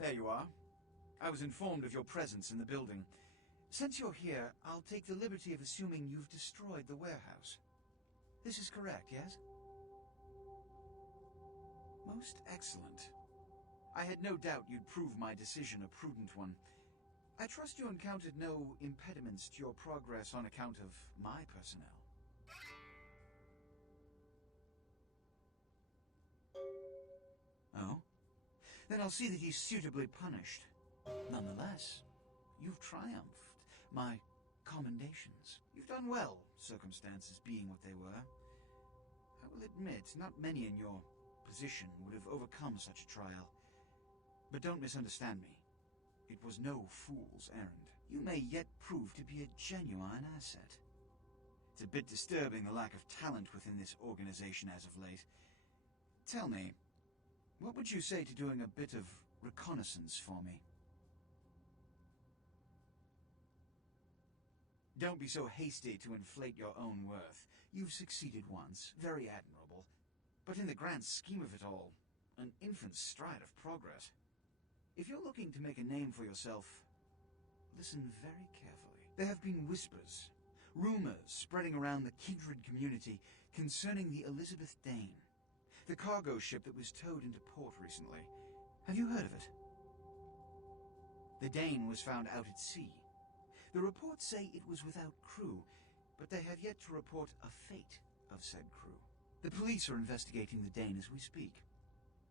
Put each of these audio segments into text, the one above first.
There you are. I was informed of your presence in the building. Since you're here, I'll take the liberty of assuming you've destroyed the warehouse. This is correct, yes? Most excellent. I had no doubt you'd prove my decision a prudent one. I trust you encountered no impediments to your progress on account of my personnel. Oh? Then I'll see that he's suitably punished. Nonetheless, you've triumphed. My commendations. You've done well, circumstances being what they were. I will admit, not many in your position would have overcome such a trial. But don't misunderstand me. It was no fool's errand. You may yet prove to be a genuine asset. It's a bit disturbing the lack of talent within this organization as of late. Tell me, what would you say to doing a bit of reconnaissance for me? Don't be so hasty to inflate your own worth. You've succeeded once, very admirable. But in the grand scheme of it all, an infant's stride of progress. If you're looking to make a name for yourself, listen very carefully. There have been whispers, rumors spreading around the kindred community concerning the Elizabeth Dane, the cargo ship that was towed into port recently. Have you heard of it? The Dane was found out at sea. The reports say it was without crew, but they have yet to report a fate of said crew. The police are investigating the Dane as we speak.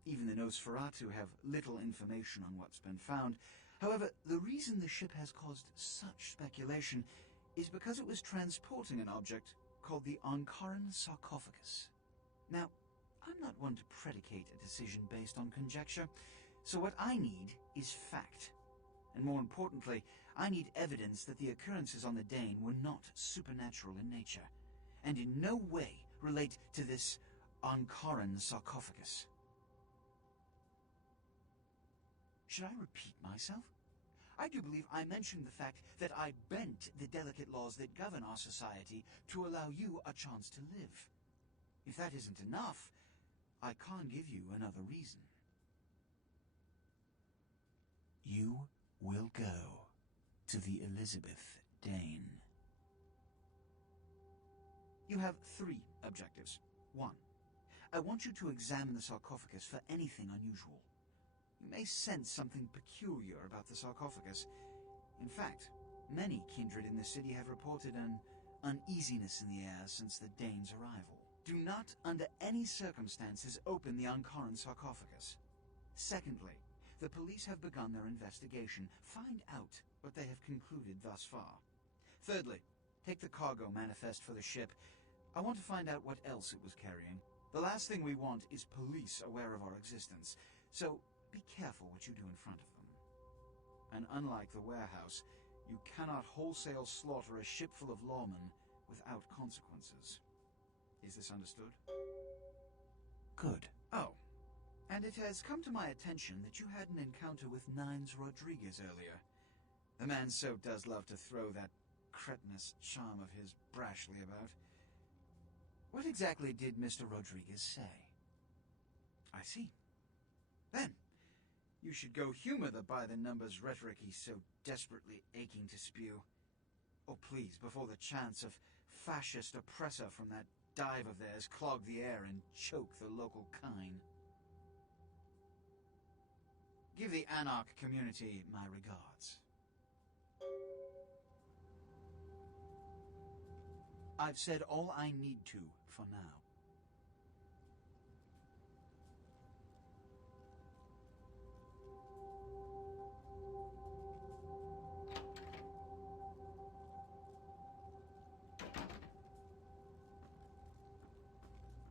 Even the Nosferatu have little information on what's been found. However, the reason the ship has caused such speculation is because it was transporting an object called the Ankaran sarcophagus. Now, I'm not one to predicate a decision based on conjecture, so what I need is fact. And more importantly, I need evidence that the occurrences on the Dane were not supernatural in nature, and in no way relate to this Ankaran sarcophagus. Should I repeat myself? I do believe I mentioned the fact that I bent the delicate laws that govern our society to allow you a chance to live. If that isn't enough, I can't give you another reason. You will go to the Elizabeth Dane. You have 3 objectives. 1. I want you to examine the sarcophagus for anything unusual. You may sense something peculiar about the sarcophagus. In fact, many kindred in the city have reported an uneasiness in the air since the Dane's arrival. Do not, under any circumstances, open the Ankaran sarcophagus. Secondly, the police have begun their investigation. Find out what they have concluded thus far. Thirdly, take the cargo manifest for the ship. I want to find out what else it was carrying. The last thing we want is police aware of our existence, so be careful what you do in front of them. And unlike the warehouse, you cannot wholesale slaughter a ship full of lawmen without consequences. Is this understood? Good. Oh. And it has come to my attention that you had an encounter with Nines Rodriguez earlier. The man so does love to throw that cretinous charm of his brashly about. What exactly did Mr. Rodriguez say? I see. Then, you should go humor the by-the-numbers rhetoric he's so desperately aching to spew. Oh, please, before the chance of fascist oppressor from that dive of theirs clog the air and choke the local kine. Give the Anarch community my regards. I've said all I need to for now.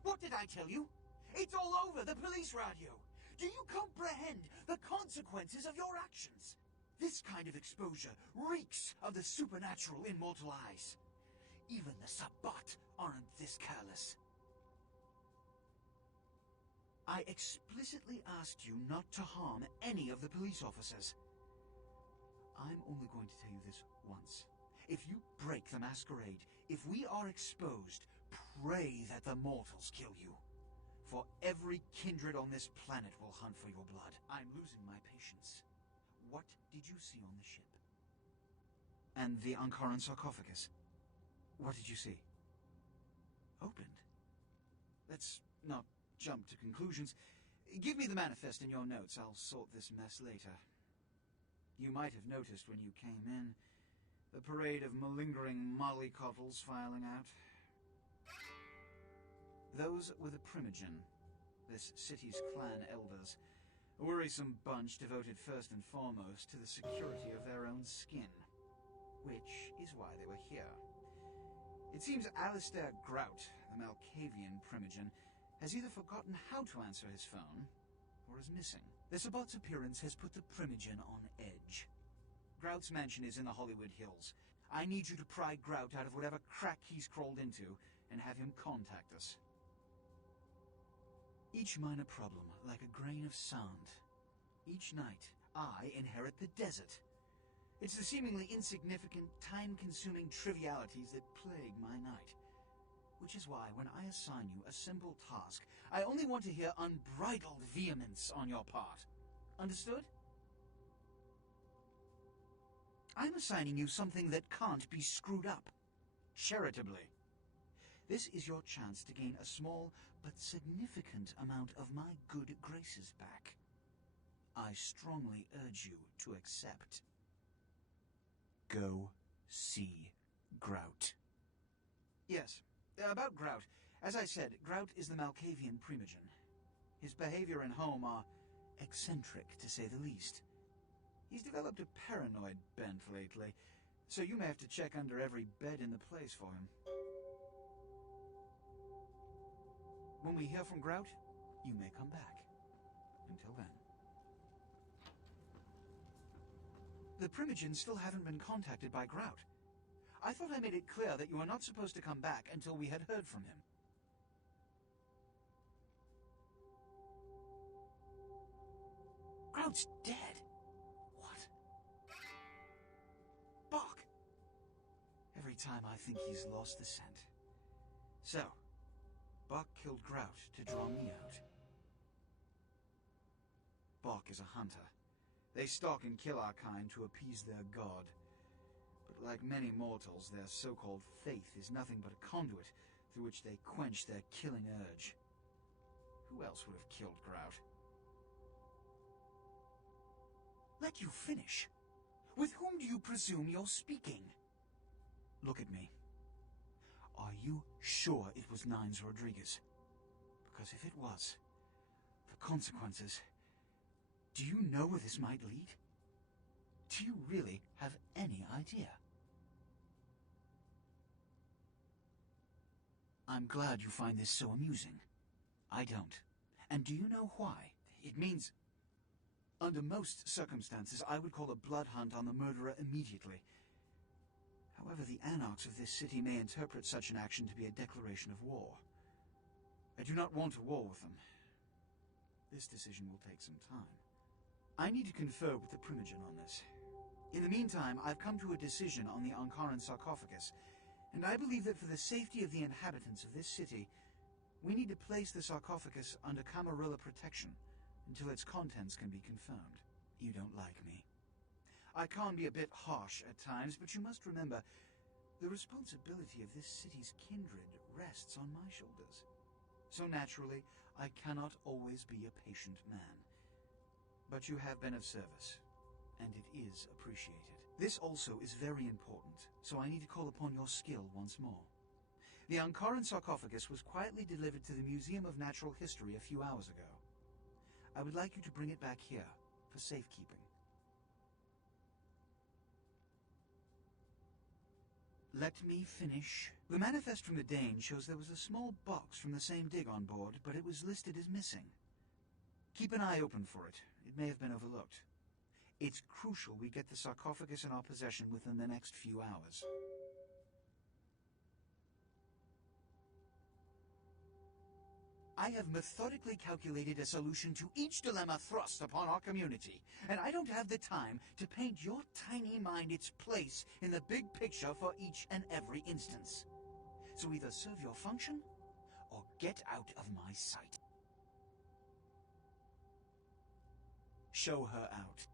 What did I tell you? It's all over the police radio. Do you comprehend the consequences of your actions? This kind of exposure reeks of the supernatural in mortal eyes. Even the Sabbat aren't this careless. I explicitly asked you not to harm any of the police officers. I'm only going to tell you this once. If you break the masquerade, if we are exposed, pray that the mortals kill you. For every kindred on this planet will hunt for your blood. I'm losing my patience. What did you see on the ship? And the Ankaran sarcophagus? What did you see? Opened? Let's not jump to conclusions. Give me the manifest in your notes. I'll sort this mess later. You might have noticed when you came in, the parade of malingering mollycoddles filing out. Those were the Primogen, this city's clan elders, a worrisome bunch devoted first and foremost to the security of their own skin, which is why they were here. It seems Alistair Grout, the Malkavian Primogen, has either forgotten how to answer his phone, or is missing. The Sabot's appearance has put the Primogen on edge. Grout's mansion is in the Hollywood Hills. I need you to pry Grout out of whatever crack he's crawled into, and have him contact us. Each minor problem, like a grain of sand. Each night, I inherit the desert. It's the seemingly insignificant, time-consuming trivialities that plague my night. Which is why, when I assign you a simple task, I only want to hear unbridled vehemence on your part. Understood? I'm assigning you something that can't be screwed up. Charitably. This is your chance to gain a small but significant amount of my good graces back. I strongly urge you to accept. Go see Grout. Yes, about Grout. As I said, Grout is the Malkavian Primogen. His behavior and home are eccentric, to say the least. He's developed a paranoid bent lately, so you may have to check under every bed in the place for him. When we hear from Grout, you may come back. Until then. The Primogens still haven't been contacted by Grout. I thought I made it clear that you were not supposed to come back until we had heard from him. Grout's dead. What? Bach! Every time I think he's lost the scent. So, Bach killed Grout to draw me out. Bach is a hunter. They stalk and kill our kind to appease their god. But like many mortals, their so-called faith is nothing but a conduit through which they quench their killing urge. Who else would have killed Grout? Let you finish. With whom do you presume you're speaking? Look at me. Are you sure it was Nines Rodriguez? Because if it was, the consequences... Do you know where this might lead? Do you really have any idea? I'm glad you find this so amusing. I don't. And do you know why? It means... Under most circumstances, I would call a blood hunt on the murderer immediately. However, the anarchs of this city may interpret such an action to be a declaration of war. I do not want a war with them. This decision will take some time. I need to confer with the Primogen on this. In the meantime, I've come to a decision on the Ankaran sarcophagus, and I believe that for the safety of the inhabitants of this city, we need to place the sarcophagus under Camarilla protection until its contents can be confirmed. You don't like me. I can be a bit harsh at times, but you must remember, the responsibility of this city's kindred rests on my shoulders. So naturally, I cannot always be a patient man. But you have been of service, and it is appreciated. This also is very important, so I need to call upon your skill once more. The Ankaran sarcophagus was quietly delivered to the Museum of Natural History a few hours ago. I would like you to bring it back here for safekeeping. Let me finish. The manifest from the Dane shows there was a small box from the same dig on board, but it was listed as missing. Keep an eye open for it. It may have been overlooked. It's crucial we get the sarcophagus in our possession within the next few hours. I have methodically calculated a solution to each dilemma thrust upon our community, and I don't have the time to paint your tiny mind its place in the big picture for each and every instance. So either serve your function, or get out of my sight. show her out.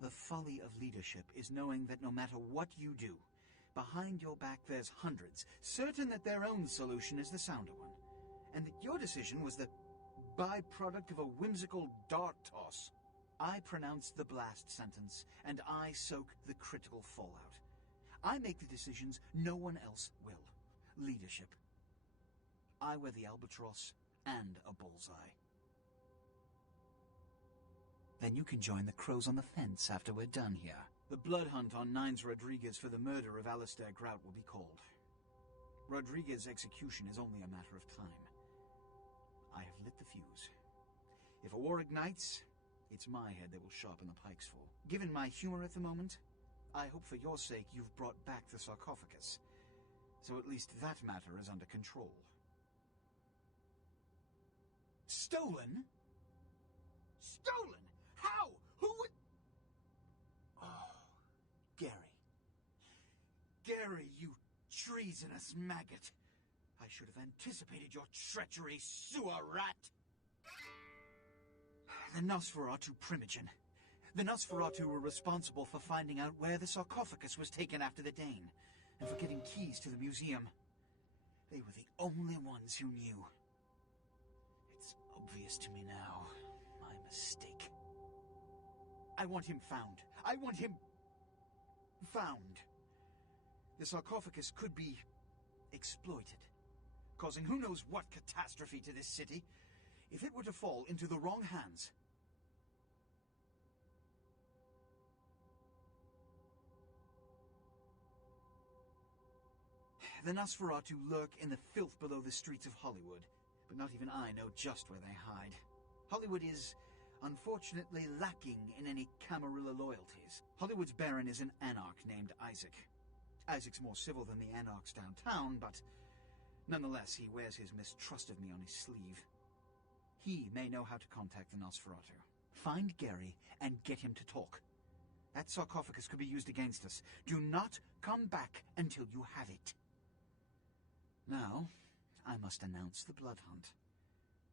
The folly of leadership is knowing that no matter what you do, behind your back there's hundreds, certain that their own solution is the sounder one, and that your decision was the byproduct of a whimsical dart toss. I pronounce the blast sentence, and I soak the critical fallout. I make the decisions no one else will. Leadership. I wear the albatross and a bullseye. Then you can join the crows on the fence after we're done here. The blood hunt on Nines Rodriguez for the murder of Alistair Grout will be called. Rodriguez's execution is only a matter of time. I have lit the fuse. If a war ignites, it's my head they will sharpen the pikes for. Given my humor at the moment, I hope for your sake you've brought back the sarcophagus, so at least that matter is under control. Stolen? Stolen? How? Who would... Oh, Gary. Gary, you treasonous maggot. I should have anticipated your treachery, sewer rat. The Nosferatu Primogen. The Nosferatu were responsible for finding out where the sarcophagus was taken after the Dane, and for getting keys to the museum. They were the only ones who knew. It's obvious to me now. My mistake. I want him found. I want him... found. The sarcophagus could be... exploited, causing who knows what catastrophe to this city, if it were to fall into the wrong hands. The Nosferatu lurk in the filth below the streets of Hollywood, but not even I know just where they hide. Hollywood is, unfortunately, lacking in any Camarilla loyalties. Hollywood's Baron is an anarch named Isaac. Isaac's more civil than the anarchs downtown, but nonetheless he wears his mistrust of me on his sleeve. He may know how to contact the Nosferatu. Find Gary and get him to talk. That sarcophagus could be used against us. Do not come back until you have it. Now, I must announce the blood hunt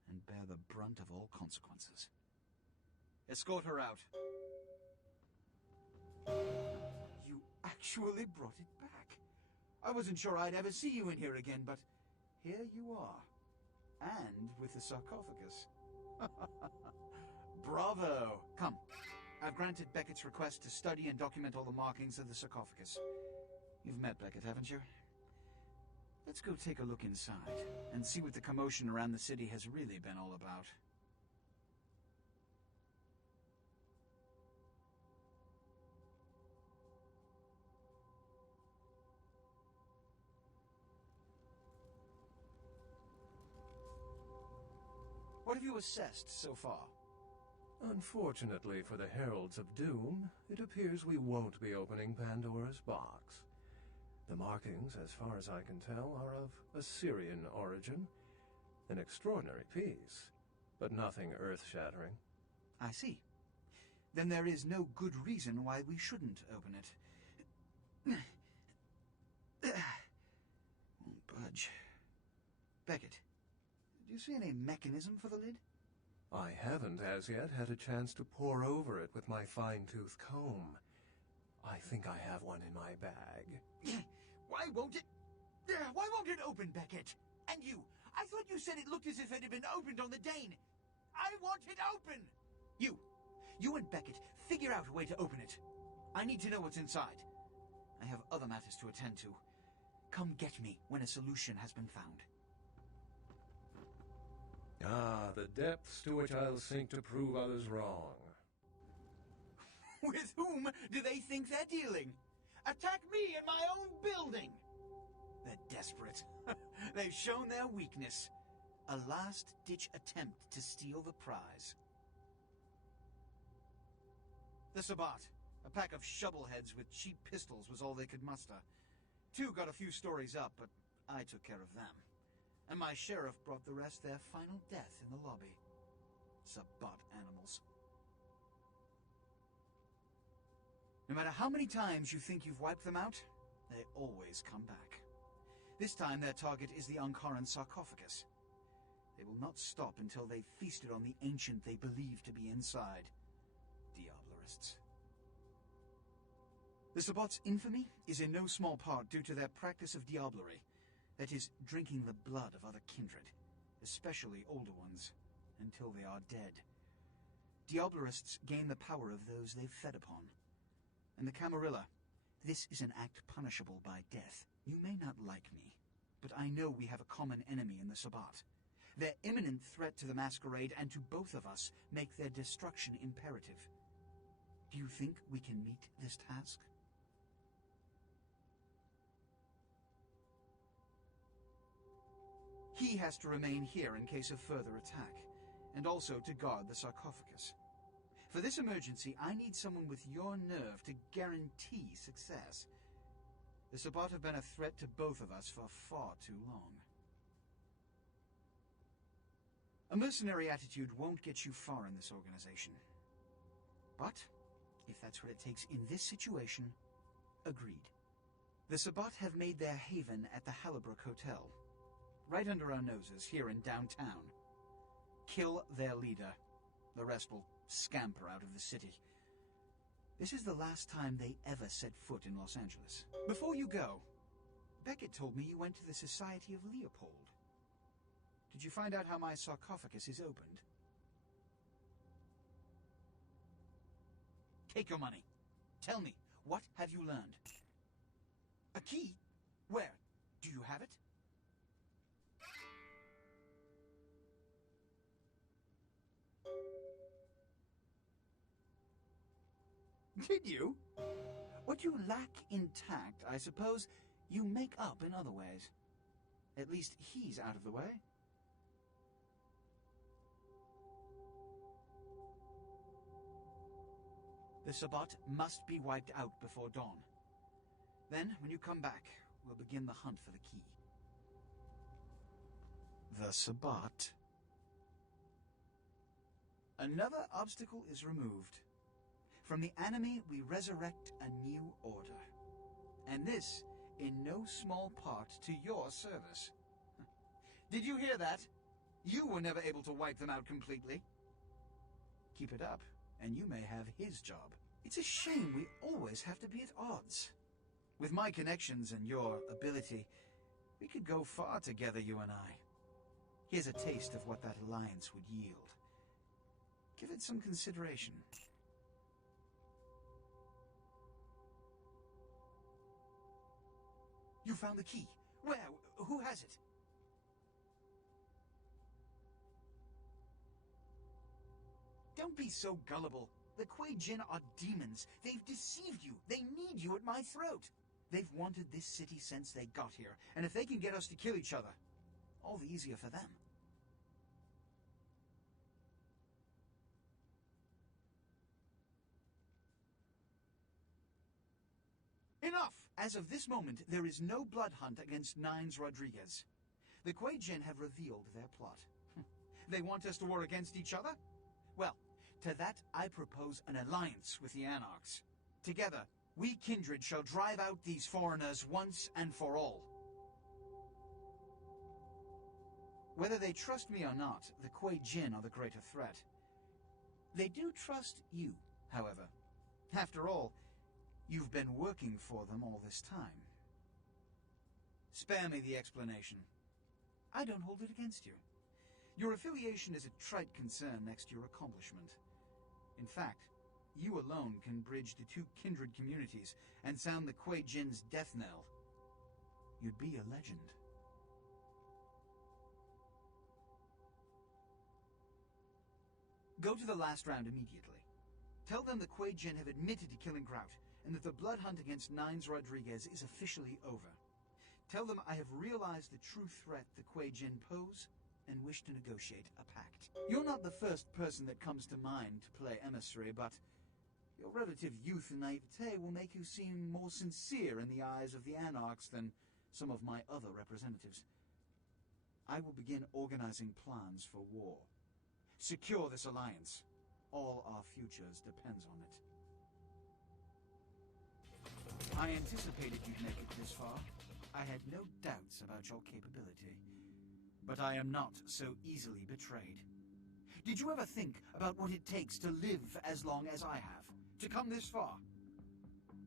and bear the brunt of all consequences. Escort her out. You actually brought it back. I wasn't sure I'd ever see you in here again, but here you are. And with the sarcophagus. Bravo! Come. I've granted Beckett's request to study and document all the markings of the sarcophagus. You've met Beckett, haven't you? Let's go take a look inside and see what the commotion around the city has really been all about. What have you assessed so far? Unfortunately for the Heralds of Doom, it appears we won't be opening Pandora's box. The markings, as far as I can tell, are of Assyrian origin. An extraordinary piece, but nothing earth-shattering. I see. Then there is no good reason why we shouldn't open it. Won't budge. Beckett, do you see any mechanism for the lid? I haven't as yet had a chance to pore over it with my fine-tooth comb. I think I have one in my bag. Why won't it open, Beckett? And you, I thought you said it looked as if it had been opened on the Dane. I want it open! You and Beckett, figure out a way to open it. I need to know what's inside. I have other matters to attend to. Come get me when a solution has been found. Ah, the depths to which I'll sink to prove others wrong. With whom do they think they're dealing? Attack me in my own building! They're desperate. They've shown their weakness. A last-ditch attempt to steal the prize. The Sabbat, a pack of shovelheads with cheap pistols, was all they could muster. Two got a few stories up, but I took care of them. And my sheriff brought the rest their final death in the lobby. Sabbat animals. No matter how many times you think you've wiped them out, they always come back. This time their target is the Ankaran sarcophagus. They will not stop until they've feasted on the ancient they believe to be inside. Diablerists. The Sabbat's infamy is in no small part due to their practice of diablerie, that is, drinking the blood of other kindred, especially older ones, until they are dead. Diablerists gain the power of those they've fed upon. And the Camarilla, this is an act punishable by death. You may not like me, but I know we have a common enemy in the Sabbat. Their imminent threat to the Masquerade and to both of us make their destruction imperative. Do you think we can meet this task? He has to remain here in case of further attack, and also to guard the sarcophagus. For this emergency, I need someone with your nerve to guarantee success. The Sabbat have been a threat to both of us for far too long. A mercenary attitude won't get you far in this organization. But, if that's what it takes in this situation, agreed. The Sabbat have made their haven at the Hallibrook Hotel, right under our noses here in downtown. Kill their leader. The rest will scamper out of the city. This is the last time they ever set foot in Los Angeles. Before you go, Beckett told me you went to the Society of Leopold. Did you find out how my sarcophagus is opened? Take your money. Tell me, what have you learned? A key? Where? Do you have it? Did you? What you lack in tact, I suppose, you make up in other ways. At least he's out of the way. The Sabbat must be wiped out before dawn. Then, when you come back, we'll begin the hunt for the key. The Sabbat. Another obstacle is removed. From the enemy, we resurrect a new order. And this, in no small part, to your service. Did you hear that? You were never able to wipe them out completely. Keep it up, and you may have his job. It's a shame we always have to be at odds. With my connections and your ability, we could go far together, you and I. Here's a taste of what that alliance would yield. Give it some consideration. You found the key. Where? Who has it? Don't be so gullible. The Kuei Jin are demons. They've deceived you. They need you at my throat. They've wanted this city since they got here, and if they can get us to kill each other, all the easier for them. Enough! As of this moment, there is no blood hunt against Nines Rodriguez. The Kuei Jin have revealed their plot. They want us to war against each other? Well, to that I propose an alliance with the Anarchs. Together, we kindred shall drive out these foreigners once and for all. Whether they trust me or not, the Kuei Jin are the greater threat. They do trust you, however. After all, you've been working for them all this time. Spare me the explanation. I don't hold it against you. Your affiliation is a trite concern next to your accomplishment. In fact, you alone can bridge the two kindred communities and sound the Kuei Jin's death knell. You'd be a legend. Go to the last round immediately. Tell them the Kuei Jin have admitted to killing Grout, and that the blood hunt against Nines Rodriguez is officially over. Tell them I have realized the true threat the Kuei Jin pose, and wish to negotiate a pact. You're not the first person that comes to mind to play emissary, but your relative youth and naivete will make you seem more sincere in the eyes of the Anarchs than some of my other representatives. I will begin organizing plans for war. Secure this alliance. All our futures depends on it. I anticipated you'd make it this far. I had no doubts about your capability, but I am not so easily betrayed. Did you ever think about what it takes to live as long as I have, to come this far?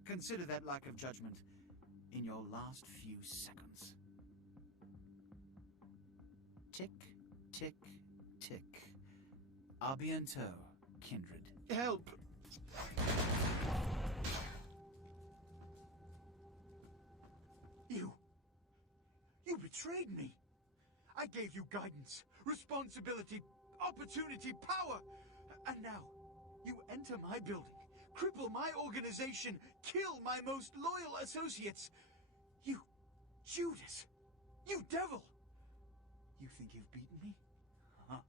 Consider that lack of judgment in your last few seconds. Tick, tick, tick. A bientôt, kindred. Help! You betrayed me. I gave you guidance, responsibility, opportunity, power. And now, you enter my building, cripple my organization, kill my most loyal associates. You, Judas, you devil. You think you've beaten me? Huh?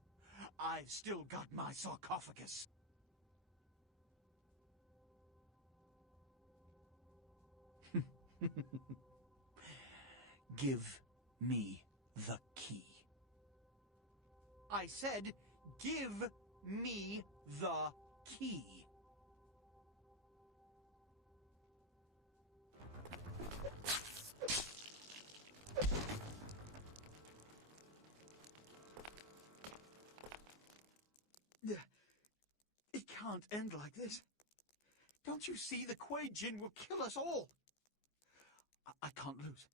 I've still got my sarcophagus. Give me the key. I said, give me the key. It can't end like this. Don't you see the Kuei Jin will kill us all? I can't lose.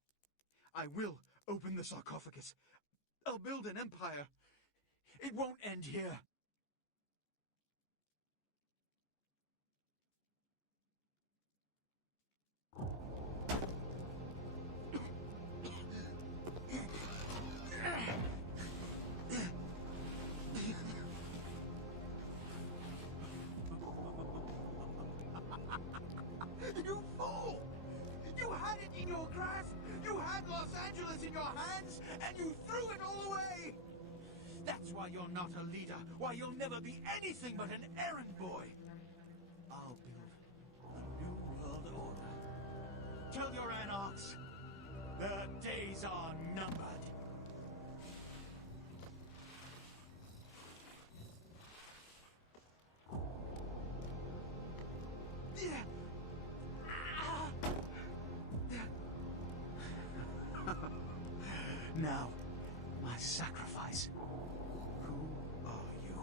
I will open the sarcophagus. I'll build an empire. It won't end here. You fool! You had it in your grasp! You had Los Angeles in your hands, and you threw it all away! That's why you're not a leader, why you'll never be anything but an errand boy! I'll build a new world order. Tell your anarchs, their days are numbered. Now, my sacrifice. Who are you?